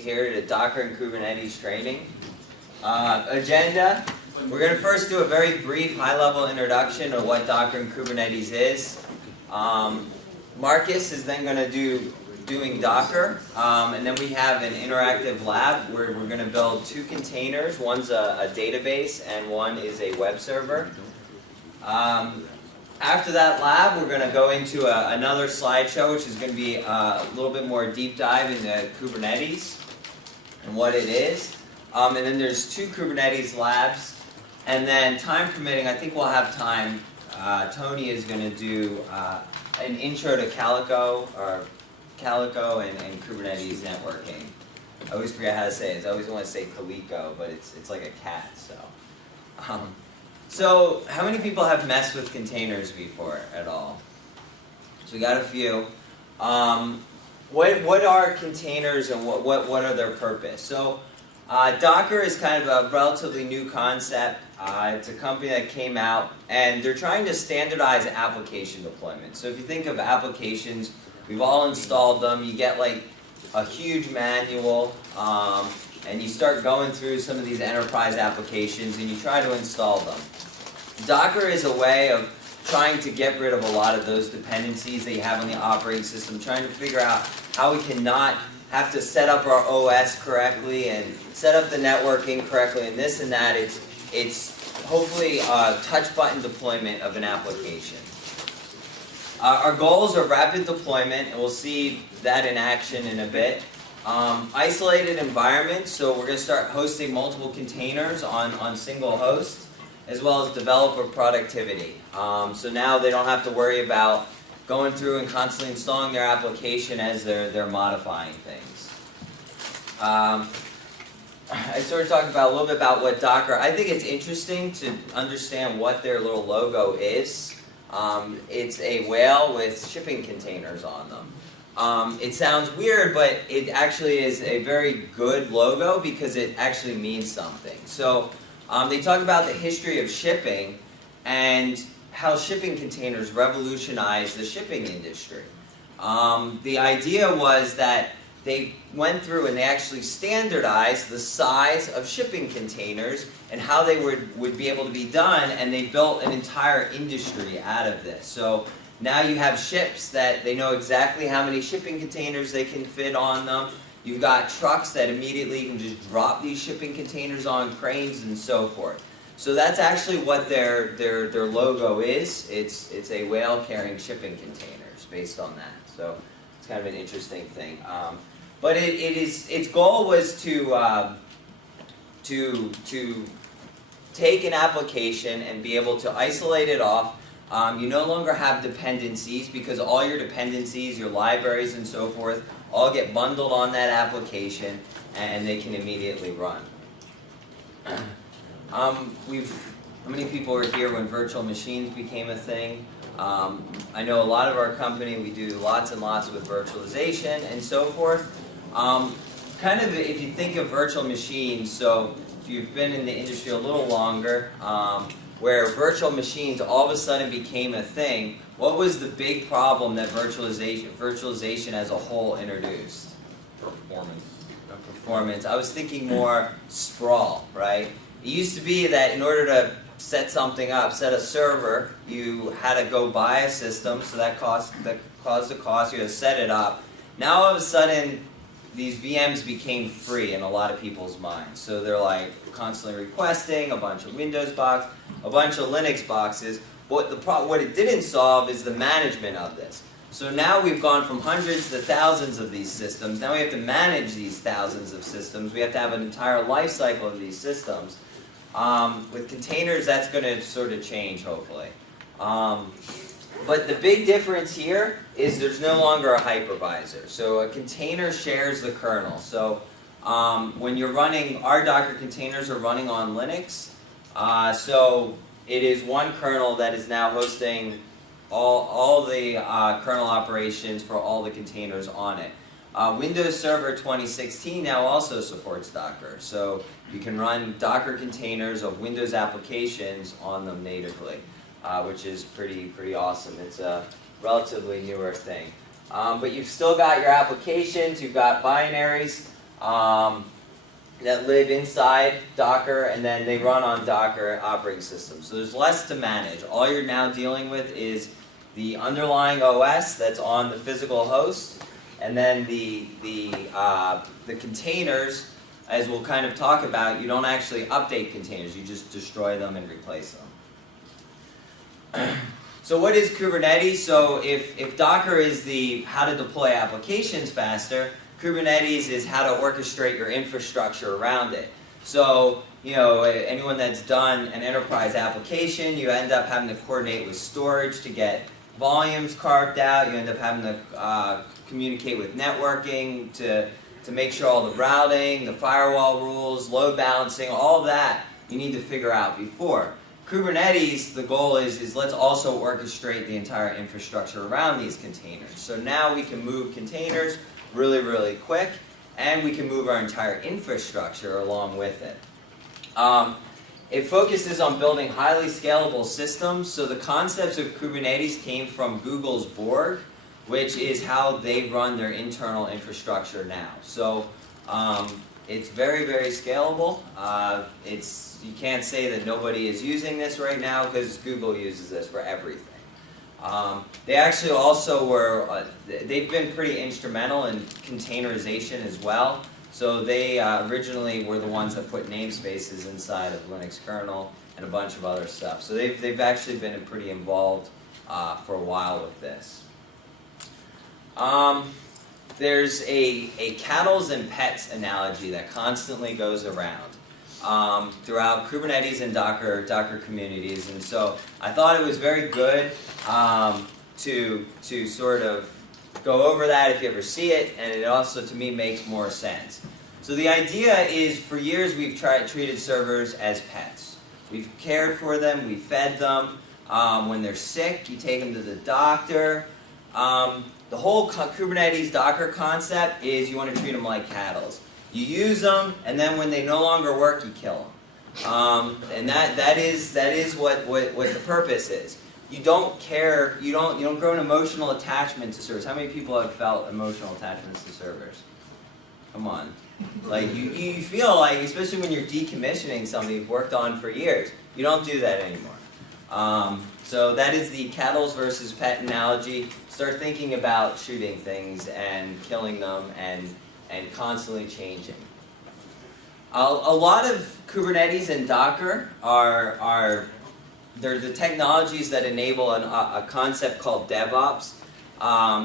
here to Docker and Kubernetes training. Agenda, we're going to first do a very brief high-level introduction of what Docker and Kubernetes is. Marcus is then going to doing Docker, and then we have an interactive lab where we're going to build two containers. One's a database and one is a web server. After that lab, we're going to go into another slideshow, which is going to be a little bit more deep dive into Kubernetes and what it is. And then there's two Kubernetes labs. And then time permitting, I think we'll have time. Tony is going to do an intro to Calico and Kubernetes networking. I always forget how to say it. I always want to say Calico, but it's like a cat. So how many people have messed with containers before at all? So we got a few. What are containers and what are their purpose? So Docker is kind of a relatively new concept. It's a company that came out and they're trying to standardize application deployment. So if you think of applications, we've all installed them. You get like a huge manual and you start going through some of these enterprise applications and you try to install them. Docker is a way of trying to get rid of a lot of those dependencies that you have on the operating system, trying to figure out how we can not have to set up our OS correctly and set up the networking correctly and this and that. It's hopefully a touch button deployment of an application. Our goals are rapid deployment, and we'll see that in action in a bit. Isolated environments, so we're going to start hosting multiple containers on single hosts, as well as developer productivity. So now they don't have to worry about going through and constantly installing their application as they're modifying things. I sort of talked about a little bit about what Docker, I think it's interesting to understand what their little logo is. It's a whale with shipping containers on them. It sounds weird, but it actually is a very good logo because it actually means something. So they talk about the history of shipping and how shipping containers revolutionized the shipping industry. The idea was that they went through and they actually standardized the size of shipping containers and how they would be able to be done, and they built an entire industry out of this. So now you have ships that they know exactly how many shipping containers they can fit on them. You've got trucks that immediately can just drop these shipping containers on cranes and so forth. So that's actually what their logo is. It's a whale carrying shipping containers based on that. So it's kind of an interesting thing. But its goal was to take an application and be able to isolate it off. You no longer have dependencies because all your dependencies, your libraries and so forth, all get bundled on that application and they can immediately run. How many people were here when virtual machines became a thing? I know a lot of our company, we do lots and lots with virtualization and so forth. Kind of if you think of virtual machines, so if you've been in the industry a little longer, where virtual machines all of a sudden became a thing, what was the big problem that virtualization as a whole introduced? Performance. I was thinking more sprawl, right? It used to be that in order to set something up, set a server, you had to go buy a system, so that caused a cost, you had to set it up. Now all of a sudden, these VMs became free in a lot of people's minds. So they're like constantly requesting a bunch of Windows boxes, a bunch of Linux boxes. What it didn't solve is the management of this. So now we've gone from hundreds to thousands of these systems. Now we have to manage these thousands of systems. We have to have an entire life cycle of these systems. With containers, that's going to sort of change, hopefully. But the big difference here is there's no longer a hypervisor. So a container shares the kernel. So when you're running, our Docker containers are running on Linux. So it is one kernel that is now hosting all the kernel operations for all the containers on it. Windows Server 2016 now also supports Docker. So you can run Docker containers of Windows applications on them natively, which is pretty awesome. It's a relatively newer thing. But you've still got your applications, you've got binaries. that live inside Docker, and then they run on Docker operating systems. So there's less to manage. All you're now dealing with is the underlying OS that's on the physical host, and then the containers, as we'll kind of talk about, you don't actually update containers, you just destroy them and replace them. So what is Kubernetes? So if Docker is the how to deploy applications faster, Kubernetes is how to orchestrate your infrastructure around it. So, you know, anyone that's done an enterprise application, you end up having to coordinate with storage to get volumes carved out. You end up having to communicate with networking to make sure all the routing, the firewall rules, load balancing, all that you need to figure out before. Kubernetes, the goal is let's also orchestrate the entire infrastructure around these containers. So now we can move containers really, really quick, and we can move our entire infrastructure along with it. It focuses on building highly scalable systems. So the concepts of Kubernetes came from Google's Borg, which is how they run their internal infrastructure now. So it's very, very scalable. You can't say that nobody is using this right now because Google uses this for everything. They actually also were, they've been pretty instrumental in containerization as well. So they originally were the ones that put namespaces inside of Linux kernel and a bunch of other stuff. So they've actually been pretty involved for a while with this. There's a cattles and pets analogy that constantly goes around throughout Kubernetes and Docker communities, and so I thought it was very good to sort of go over that if you ever see it, and it also to me makes more sense. So the idea is, for years we've treated servers as pets. We've cared for them, we fed them. When they're sick, you take them to the doctor. The whole Kubernetes Docker concept is you want to treat them like cattle. You use them, and then when they no longer work, you kill them. And that is what the purpose is. You don't care. You don't grow an emotional attachment to servers. How many people have felt emotional attachments to servers? Come on, like you feel like, especially when you're decommissioning something you've worked on for years, you don't do that anymore. So that is the cattles versus pet analogy. Start thinking about shooting things and killing them and constantly changing. A lot of Kubernetes and Docker they're the technologies that enable a concept called DevOps.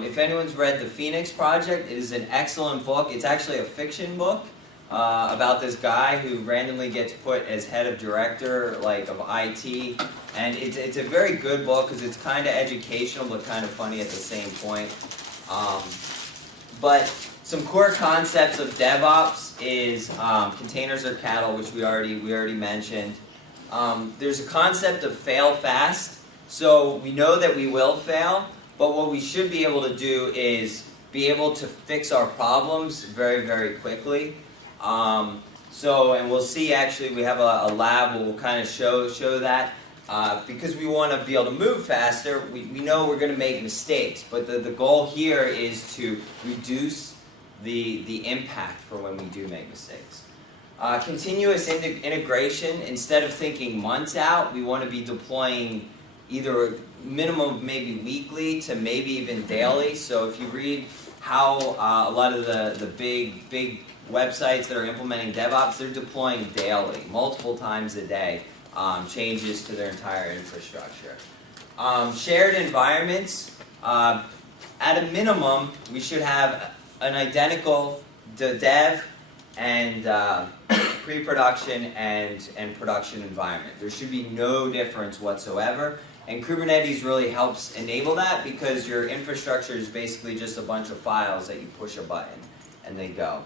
If anyone's read the Phoenix Project, it is an excellent book. It's actually a fiction book about this guy who randomly gets put as head of director of IT, and it's a very good book because it's kind of educational but kind of funny at the same point. But some core concepts of DevOps is containers are cattle, which we already mentioned. There's a concept of fail fast. So we know that we will fail, but what we should be able to do is be able to fix our problems very, very quickly. And we'll see, actually, we have a lab where we'll kind of show that. Because we want to be able to move faster, we know we're going to make mistakes, but the goal here is to reduce the impact for when we do make mistakes. Continuous integration, instead of thinking months out, we want to be deploying either minimum maybe weekly to maybe even daily. So if you read how a lot of the big websites that are implementing DevOps, they're deploying daily, multiple times a day, changes to their entire infrastructure. Shared environments, at a minimum, we should have an identical dev and pre-production and production environment. There should be no difference whatsoever. And Kubernetes really helps enable that because your infrastructure is basically just a bunch of files that you push a button and they go.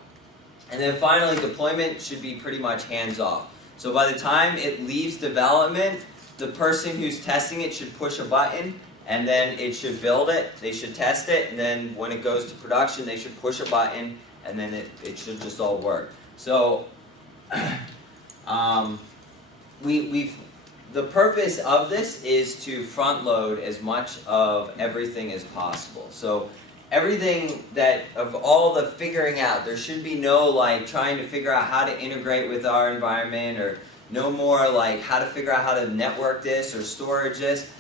And then finally, deployment should be pretty much hands-off. So by the time it leaves development, the person who's testing it should push a button, and then it should build it, they should test it, and then when it goes to production, they should push a button, and then it should just all work. So the purpose of this is to front load as much of everything as possible. So everything that, of all the figuring out, there should be no like trying to figure out how to integrate with our environment, or no more like how to figure out how to network this or storage this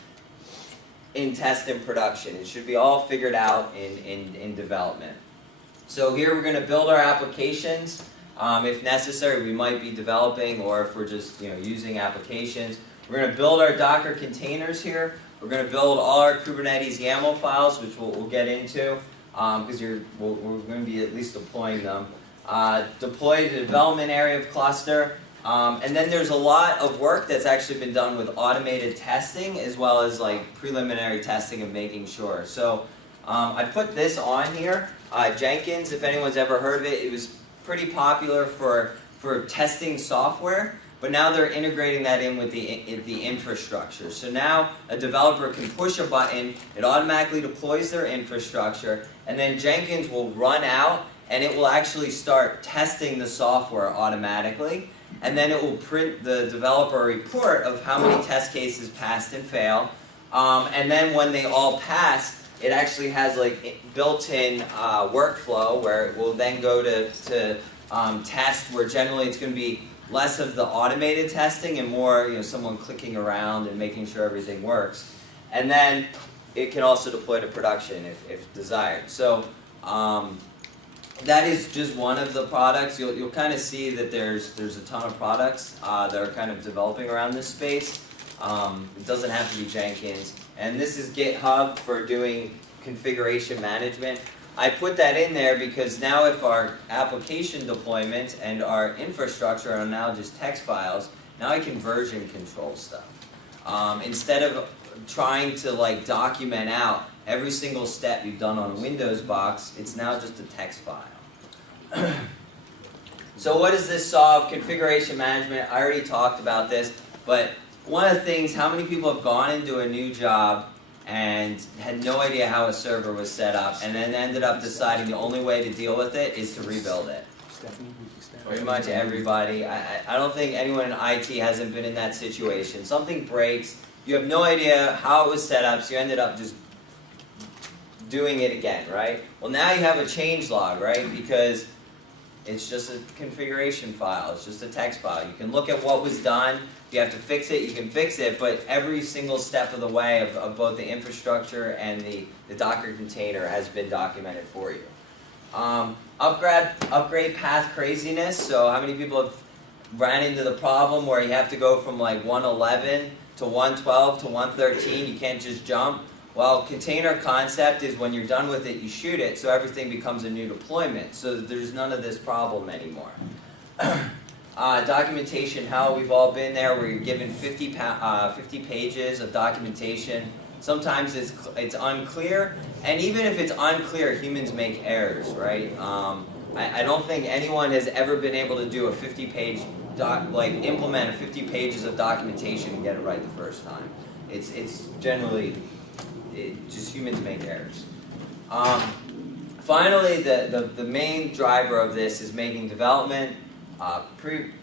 in test and production. It should be all figured out in development. So here we're going to build our applications. If necessary, we might be developing, or if we're just using applications. We're going to build our Docker containers here. We're going to build all our Kubernetes YAML files, which we'll get into, because we're going to be at least deploying them. Deploy the development area of cluster. And then there's a lot of work that's actually been done with automated testing, as well as like preliminary testing of making sure. So I put this on here. Jenkins, if anyone's ever heard of it, it was pretty popular for testing software, but now they're integrating that in with the infrastructure. So now a developer can push a button, it automatically deploys their infrastructure, and then Jenkins will run out and it will actually start testing the software automatically, and then it will print the developer a report of how many test cases passed and failed, and then when they all pass, it actually has like built-in workflow where it will then go to test, where generally it's going to be less of the automated testing and more someone clicking around and making sure everything works. And then it can also deploy to production if desired. So that is just one of the products. You'll kind of see that there's a ton of products that are kind of developing around this space. It doesn't have to be Jenkins. And this is GitHub for doing configuration management. I put that in there because now if our application deployment and our infrastructure are now just text files, now I can version control stuff. Instead of trying to like document out every single step you've done on a Windows box, it's now just a text file. So what does this solve? Configuration management, I already talked about this, but one of the things, how many people have gone into a new job and had no idea how a server was set up, and then ended up deciding the only way to deal with it is to rebuild it? Pretty much everybody. I don't think anyone in IT hasn't been in that situation. Something breaks, you have no idea how it was set up, so you ended up just doing it again, right? Well, now you have a change log, right? Because it's just a configuration file, it's just a text file. You can look at what was done. If you have to fix it, you can fix it, but every single step of the way of both the infrastructure and the Docker container has been documented for you. Upgrade path craziness. So how many people have ran into the problem where you have to go from like 111 to 112 to 113, you can't just jump? Well, container concept is when you're done with it, you shoot it, so everything becomes a new deployment. So there's none of this problem anymore. Documentation, how we've all been there, where you're given 50 pages of documentation. Sometimes it's unclear, and even if it's unclear, humans make errors, right? I don't think anyone has ever been able to do a 50-page implement 50 pages of documentation and get it right the first time. It's generally just humans make errors. Finally, the main driver of this is making development,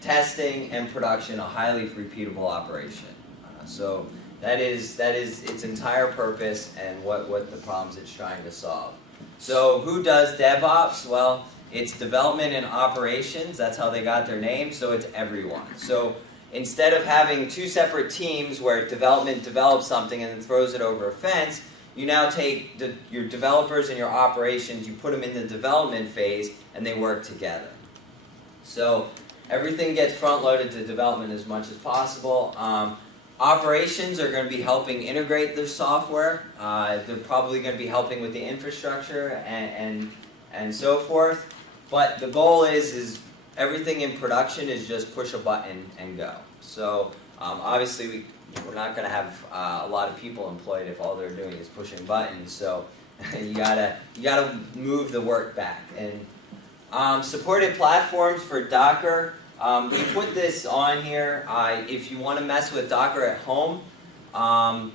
testing, and production a highly repeatable operation. So that is its entire purpose and what the problems it's trying to solve. So who does DevOps? Well, it's development and operations. That's how they got their name. So it's everyone. So instead of having two separate teams where development develops something and then throws it over a fence, you now take your developers and your operations, you put them in the development phase, and they work together. So everything gets front-loaded to development as much as possible. Operations are going to be helping integrate their software. They're probably going to be helping with the infrastructure and so forth. But the goal is everything in production is just push a button and go. So obviously we're not going to have a lot of people employed if all they're doing is pushing buttons. So you gotta move the work back. And supported platforms for Docker. We put this on here. If you want to mess with Docker at home,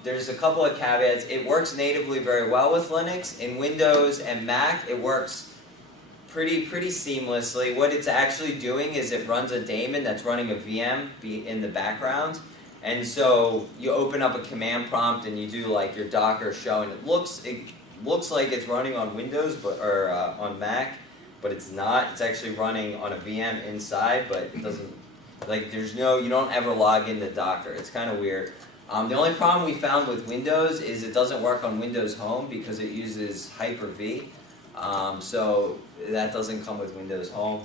there's a couple of caveats. It works natively very well with Linux. In Windows and Mac, it works pretty seamlessly. What it's actually doing is it runs a daemon that's running a VM in the background. And so you open up a command prompt and you do like your Docker show, and it looks like it's running on Windows, or on Mac, but it's not. It's actually running on a VM inside, but it doesn't, like, you don't ever log into Docker. It's kind of weird. The only problem we found with Windows is it doesn't work on Windows Home because it uses Hyper-V. So that doesn't come with Windows Home.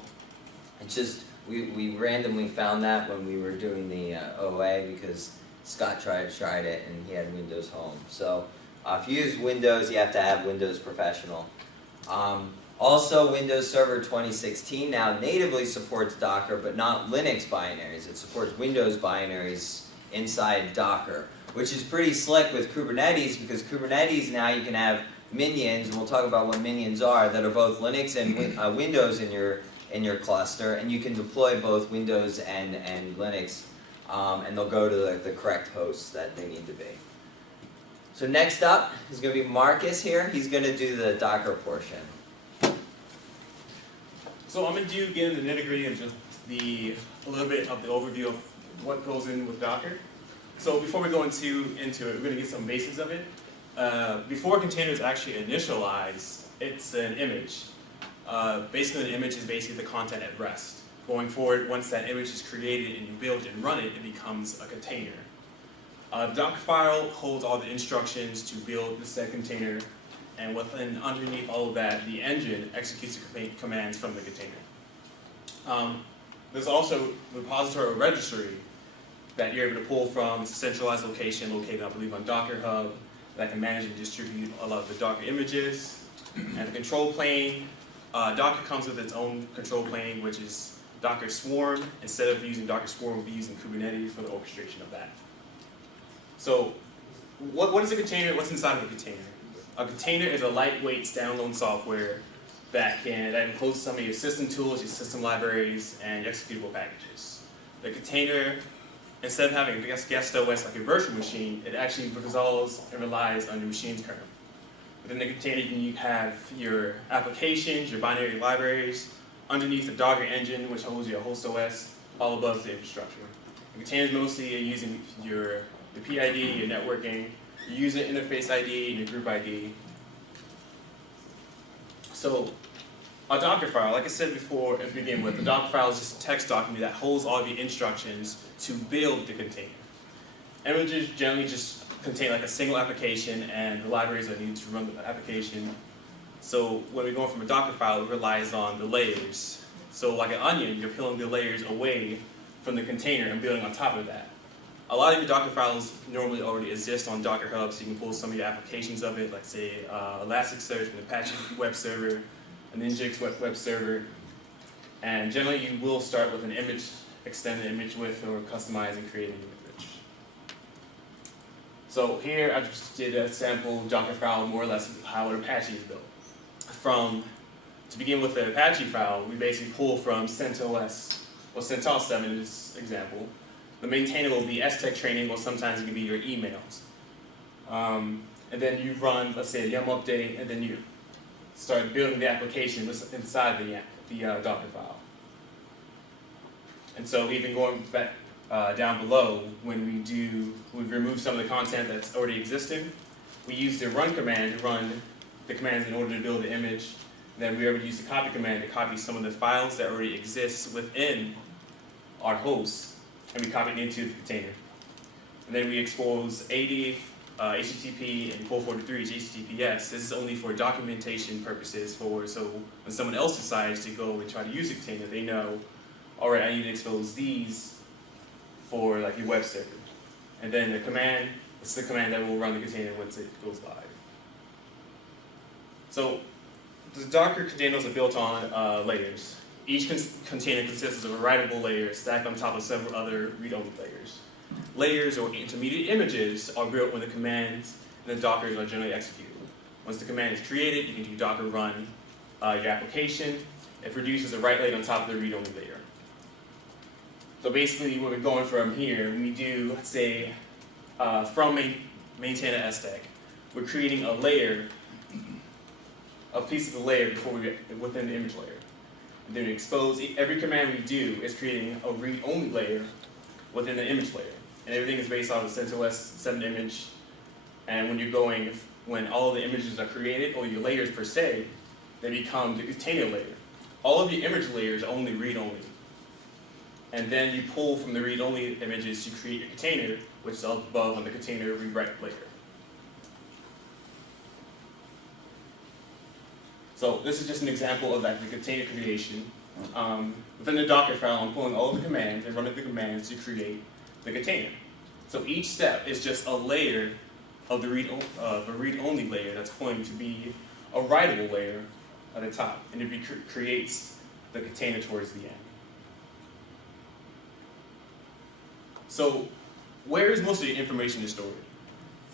It's just, we randomly found that when we were doing the OA because Scott tried it and he had Windows Home. So if you use Windows, you have to have Windows Professional. Also, Windows Server 2016 now natively supports Docker, but not Linux binaries. It supports Windows binaries inside Docker, which is pretty slick with Kubernetes, because Kubernetes now you can have minions, and we'll talk about what minions are, that are both Linux and Windows in your cluster, and you can deploy both Windows and Linux, and they'll go to the correct hosts that they need to be. So next up is going to be Marcus here. He's going to do the Docker portion. So I'm going to get into the nitty-gritty and just a little bit of the overview of what goes in with Docker. So before we go into it, we're going to get some basics of it. Before a container is actually initialized, it's an image. Basically, an image is basically the content at rest. Going forward, once that image is created and you build and run it, it becomes a container. The Docker file holds all the instructions to build the said container, and underneath all of that, the engine executes the commands from the container. There's also a repository or registry that you're able to pull from. It's a centralized location located, I believe, on Docker Hub that can manage and distribute a lot of the Docker images. And the control plane, Docker comes with its own control plane, which is Docker Swarm. Instead of using Docker Swarm, we'll be using Kubernetes for the orchestration of that. So what is a container? What's inside of a container? A container is a lightweight standalone software that includes some of your system tools, your system libraries, and your executable packages. The container, instead of having a guest OS like a virtual machine, it actually resolves and relies on your machine's kernel. Within the container, you have your applications, your binary libraries, underneath the Docker engine, which holds your host OS, all above the infrastructure. The containers mostly are using your PID, your networking, your user interface ID, and your group ID. So a Docker file, like I said before to begin with, the Docker file is just a text document that holds all the instructions to build the container. Images generally just contain like a single application and the libraries that need to run the application. So when we're going from a Docker file, it relies on the layers. So like an onion, you're peeling the layers away from the container and building on top of that. A lot of your Docker files normally already exist on Docker Hub, so you can pull some of your applications of it, like say Elasticsearch, an Apache web server, an Nginx web server. And generally you will start with an image, extend the image with, or customize and create a new image. So here I just did a sample Docker file, more or less how an Apache is built. To begin with the Apache file, we basically pull from CentOS, or CentOS 7 in this example. The maintainer will be STech training, or sometimes it can be your emails. And then you run, let's say, a YUM update, and then you start building the application inside the Docker file. And so even going back down below, when we remove some of the content that's already existing, we use the run command to run the commands in order to build the image. Then we able to use the copy command to copy some of the files that already exist within our host, and we copy it into the container. And then we expose AD, HTTP, and 443 HTTPS. This is only for documentation purposes, so when someone else decides to go and try to use a container, they know, all right, I need to expose these for like your web server. And then the command, it's the command that will run the container once it goes live. So the Docker containers are built on layers. Each container consists of a writable layer stacked on top of several other read-only layers. Layers or intermediate images are built when the commands and the Dockers are generally executed. Once the command is created, you can do Docker run your application. It produces a write layer on top of the read-only layer. So basically, what we're going from here, we do, let's say, from maintainer STech, we're creating a layer, a piece of the layer before we get within the image layer. And then we expose, every command we do is creating a read-only layer within the image layer. And everything is based off of CentOS 7 image. And when you're going when all of the images are created, or your layers per se, they become the container layer. All of the image layers are only read-only. And then you pull from the read-only images to create your container, which is up above on the container rewrite layer. So this is just an example of like the container creation. Within the Docker file, I'm pulling all the commands and running the commands to create the container. So each step is just a layer of the read-only layer that's going to be a writable layer at the top, and it creates the container towards the end. So where is most of your information stored?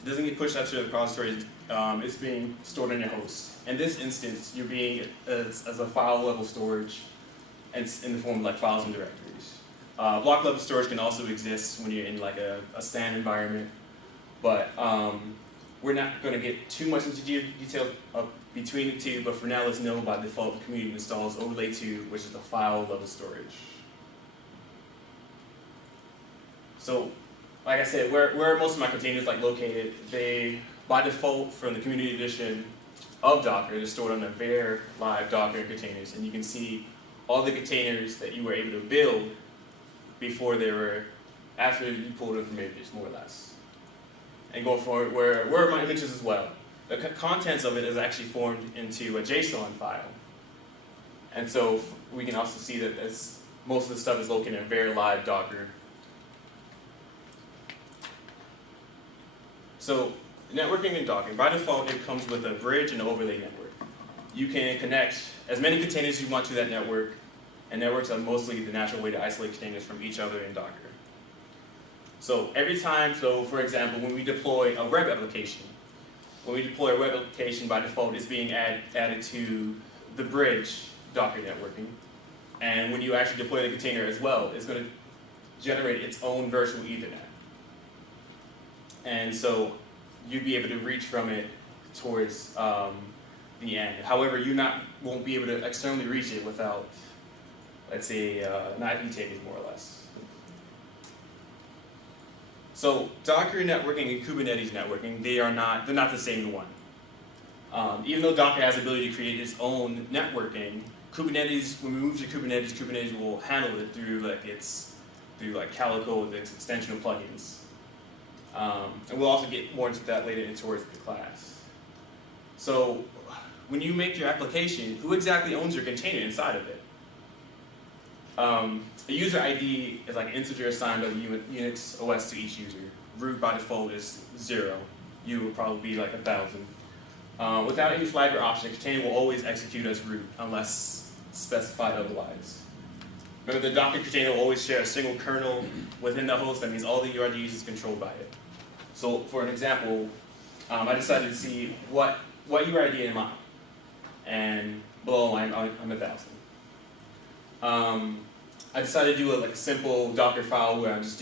It doesn't get pushed out to the repository. It's being stored in your host. In this instance, you're being as a file level storage, and it's in the form of like files and directories. Block level storage can also exist when you're in like a SAN environment, but we're not going to get too much into detail between the two, but for now let's know by default the community installs overlay 2, which is the file level storage. So like I said, where most of my containers like located, they by default from the community edition of Docker, they're stored on the var live Docker containers, and you can see all the containers that you were able to build before they were, after you pulled them from images, more or less. And going forward, where are my images as well? The contents of it is actually formed into a JSON file. And so we can also see that most of the stuff is located in var live Docker. So networking and Docker, by default, it comes with a bridge and an overlay network. You can connect as many containers as you want to that network, and networks are mostly the natural way to isolate containers from each other in Docker. So every time, for example, when we deploy a web application, by default, it's being added to the bridge Docker networking. And when you actually deploy the container as well, it's going to generate its own virtual Ethernet. And so you'd be able to reach from it towards the end. However, you won't be able to externally reach it without, let's say, an IP tables, more or less. So Docker networking and Kubernetes networking, they're not the same one. Even though Docker has the ability to create its own networking, Kubernetes, when we move to Kubernetes, Kubernetes will handle it through Calico with its extension of plugins. And we'll also get more into that later towards the class. So when you make your application, who exactly owns your container inside of it? A user ID is like an integer assigned by the Unix OS to each user. Root by default is 0. U would probably be like 1,000. Without any flag or option, the container will always execute as root unless specified otherwise. Remember, the Docker container will always share a single kernel within the host. That means all the UIDs is controlled by it. So for an example, I decided to see what UID am I, and below I'm 1,000. I decided to do a simple Docker file where I just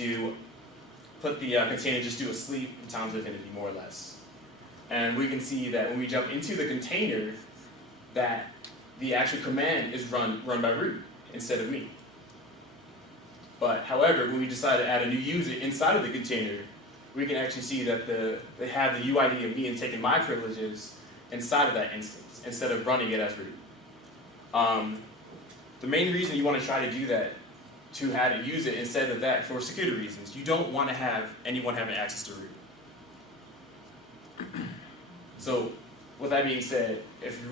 put the container, just do a sleep times infinity, more or less. And we can see that when we jump into the container, that the actual command is run by root instead of me. But however, when we decide to add a new user inside of the container, we can actually see that they have the UID of me and taking my privileges inside of that instance instead of running it as root. The main reason you want to try to do that, to how to use it instead of that, for security reasons, you don't want to have anyone having access to root. So, with that being said, if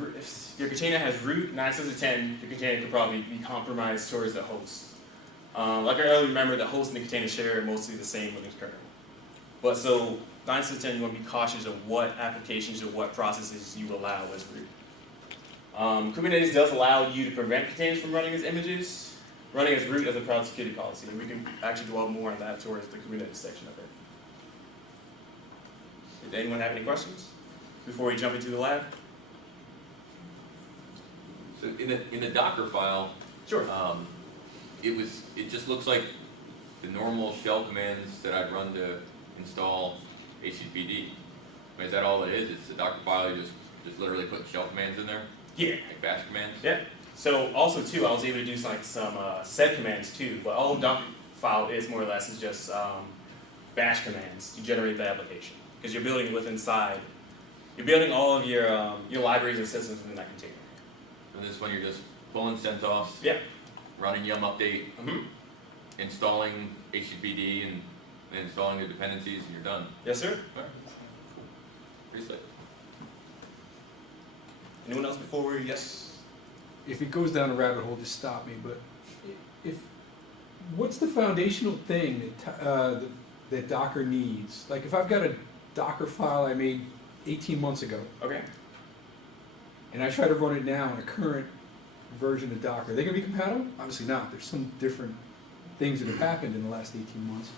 your container has root 9 out of 10, your container could probably be compromised towards the host. Like I earlier remember, the host and the container share are mostly the same Linux kernel. But so 9 out of 10, you want to be cautious of what applications or what processes you allow as root. Kubernetes does allow you to prevent containers from running as images, running as root as a proud security policy, and we can actually dwell more on that towards the Kubernetes section of it. Did anyone have any questions before we jump into the lab? So in the Docker file, Sure. It just looks like the normal shell commands that I'd run to install HTTPD. I mean, is that all it is? It's the Docker file, you just literally put shell commands in there? Yeah. Like bash commands? Yeah. So also too, I was able to do some sed commands too, but all Docker file is more or less is just bash commands to generate the application, because you're building it with inside You're building all of your libraries and systems within that container. And this one, you're just pulling CentOS, Yeah. running yum update, Mm-hmm. installing HTTPD and installing the dependencies, and you're done. Yes, sir. Pretty slick. Anyone else before we? Yes. If it goes down a rabbit hole, just stop me, but what's the foundational thing that Docker needs? Like if I've got a Docker file I made 18 months ago, Okay. and I try to run it now in a current version of Docker, are they gonna be compatible? Obviously not, there's some different things that have happened in the last 18 months.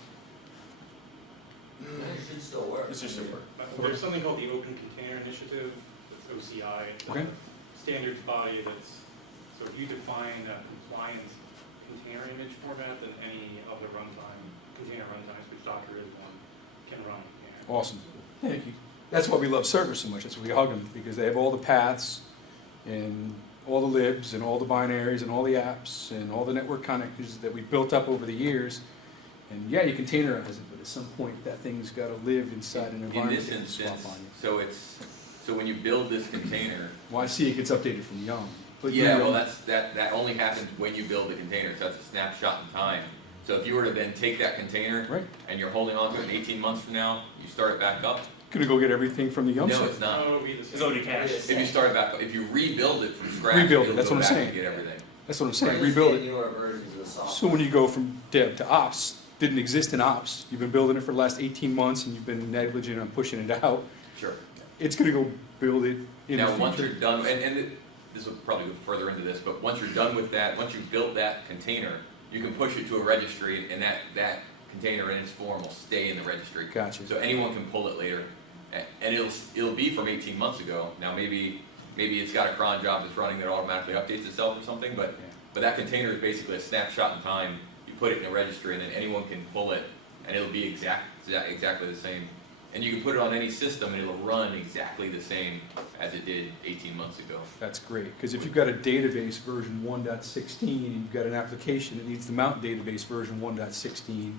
It should still work. This should work. There's something called the Open Container Initiative, that's OCI. It's Okay. a standards body that's, so if you define a compliant container image format, then any other runtime, container runtimes, which Docker is one, can run. Yeah. Awesome, thank you. That's why we love servers so much, that's why we hug them, because they have all the paths, and all the libs, and all the binaries, and all the apps, and all the network connectors that we built up over the years. And yeah, you containerize it, but at some point, that thing's gotta live inside an In environment this that can swap instance, on you. so when you build this container, Well, I see it gets updated from Yum. But yeah, you know, well, that only happens when you build the container, so that's a snapshot in time. So if you were to then take that container Right, and you're holding on to it 18 months from now, you start it back up. gonna go get everything from the Yum No, server. it's not. No, it'll be the same. It's already cached. If you start it back up, if you rebuild it from scratch, Rebuild it, it'll that's go what I'm back and saying. get everything. That's what I'm Or saying, just rebuild get it. newer versions of the software. So when you go from dev to ops, didn't exist in ops, you've been building it for the last 18 months and you've been negligent on pushing it out, Sure. it's gonna go build it in the Now, once future. you're done, this will probably go further into this, but once you're done with that, once you've built that container, you can push it to a registry, and that container in its form will stay in the registry. Gotcha. So anyone can pull it later, and it'll be from 18 months ago. Now maybe it's got a cron job that's running that automatically updates itself or something, but that container is basically a snapshot in time. You put it in a registry, and then anyone can pull it, and it'll be exactly the same. And you can put it on any system, and it'll run exactly the same as it did 18 months ago. That's great, because if you've got a database version 1.16 and you've got an application that needs to mount database version 1.16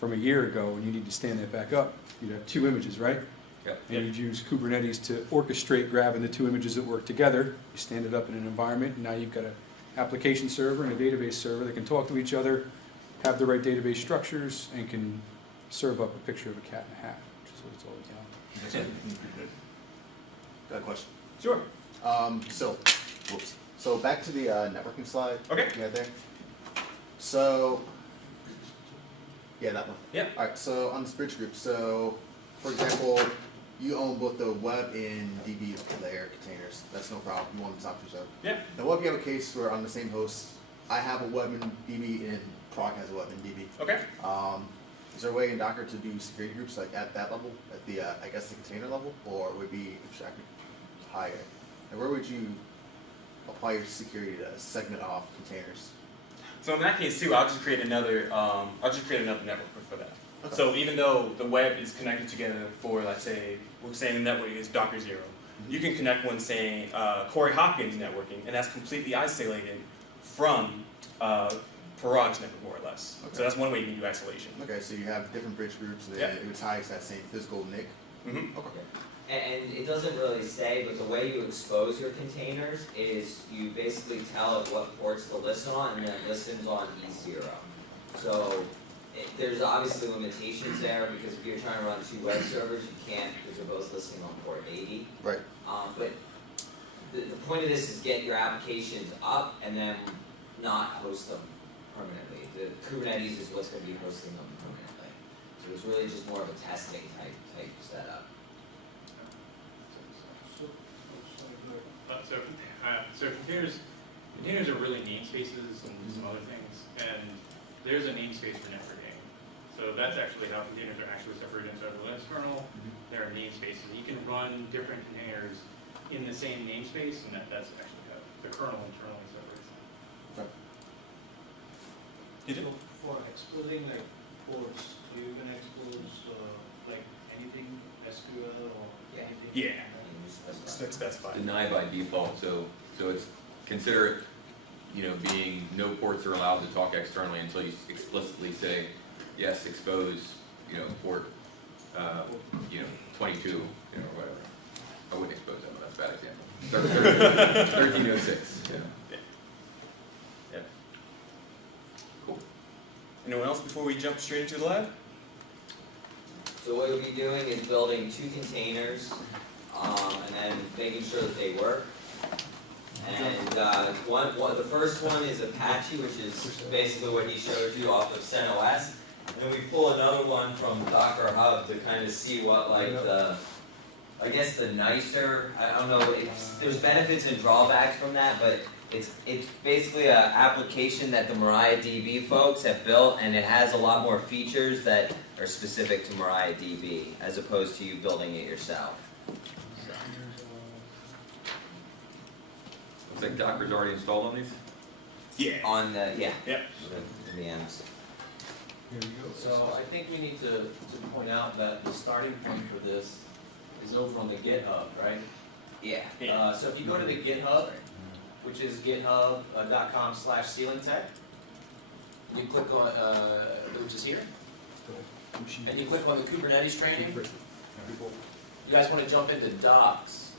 from a year ago, and you need to stand that back up, you'd have two images, right? Yep. And you'd use Kubernetes to orchestrate grabbing the two images that work together. You stand it up in an environment, and now you've got an application server and a database server that can talk to each other, have the right database structures, and can serve up a picture of a cat in a hat, which is what it's all about. Got a question. Sure. So back to the networking slide. Okay. You got there. So, yeah, that one. Yeah. All right. So on this bridge group, so for example, you own both the web and DB layer containers. That's no problem. You want to talk to each other. Yeah. Now, what if you have a case where on the same host, I have a web in DB and Proc has a web in DB? Okay. Is there a way in Docker to do security groups like at that level, at the I guess the container level, or would it be abstracted higher? And where would you apply your security to segment off containers? So in that case too, I'll just create another network for that. Okay. So even though the web is connected together for, let's say, we're saying the network is Docker 0, you can connect one saying Corey Hopkins networking, and that's completely isolated from Parag's network, more or less. Okay. So that's one way you can do isolation. Okay, so you have different bridge groups, and Yeah. it would tie to that same physical NIC. Mm-hmm. Okay. And it doesn't really say, but the way you expose your containers is you basically tell it what ports to listen on, and then it listens on E0. So there's obviously limitations there, because if you're trying to run two web servers, you can't, because they're both listening on port 80. Right. But the point of this is get your applications up and then not host them permanently. The Kubernetes is what's going to be hosting them permanently. So it's really just more of a testing type setup. So containers are really namespaces and some other things, and there's a namespace for networking. So that's actually how containers are actually separated inside the Linux kernel. There are namespaces. You can run different containers in the same namespace, and that's actually how the kernel internally separates them. You do? For exposing like ports, so you can expose like anything SQL or Yeah. anything? Yeah. And you It's specified. Deny by default, so it's consider it, being no ports are allowed to talk externally until you explicitly say, yes, expose, port, 22, or whatever. I wouldn't expose that one, that's a bad example. 1306, yeah. Yeah. Cool. Anyone else before we jump straight into the lab? So what you'll be doing is building 2 containers, and then making sure that they work. And the first one is Apache, which is basically what he showed you off of CentOS. And then we pull another one from Docker Hub to kind of see what like I guess the nicer, I don't know, there's benefits and drawbacks from that, but it's basically an application that the MariaDB folks have built, and it has a lot more features that are specific to MariaDB, as opposed to you building it yourself. Looks like Docker's already installed on these? Yeah. On the, yeah. Yep. The VMs. So I think we need to point out that the starting point for this is over on the GitHub, right? Yeah. So if you go to the GitHub, which is github.com/ceilingtech, you click on, which is here, and you click on the Kubernetes training. You guys want to jump into docs.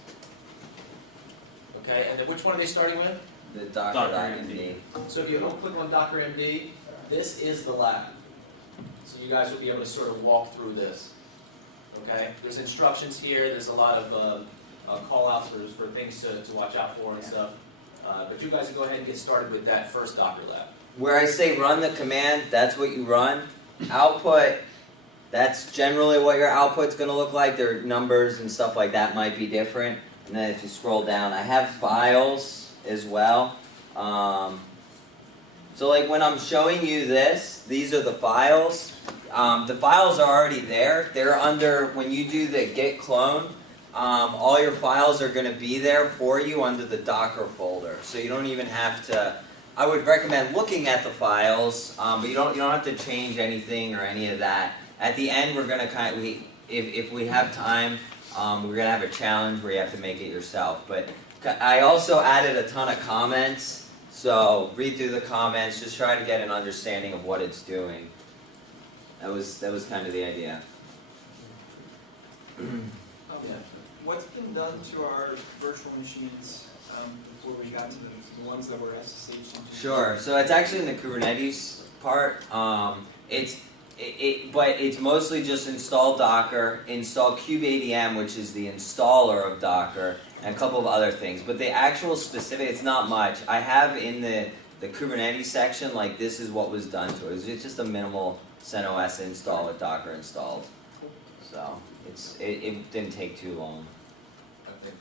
Okay, and then which one are they starting with? The Docker.md. So if you don't click on Docker MD, this is the lab. So you guys will be able to sort of walk through this. Okay, there's instructions here, there's a lot of call outs for things to watch out for and stuff. But you guys can go ahead and get started with that first Docker lab. Where I say run the command, that's what you run. Output, that's generally what your output's going to look like. Their numbers and stuff like that might be different. And then if you scroll down, I have files as well. So like when I'm showing you this, these are the files. The files are already there. They're under, when you do the git clone, all your files are going to be there for you under the Docker folder. So you don't even have to, I would recommend looking at the files, but you don't have to change anything or any of that. At the end, we're going to if we have time, we're going to have a challenge where you have to make it yourself. But I also added a ton of comments. So read through the comments, just try to get an understanding of what it's doing. That was kind of the idea. What's been done to our virtual machines before we got to the ones that were SSH? Sure. So it's actually in the Kubernetes part. But it's mostly just install Docker, install kubeadm, which is the installer of Docker, and a couple of other things. But the actual specific, it's not much. I have in the Kubernetes section, like this is what was done to it. It's just a minimal CentOS install with Docker installed. So it didn't take too long. I think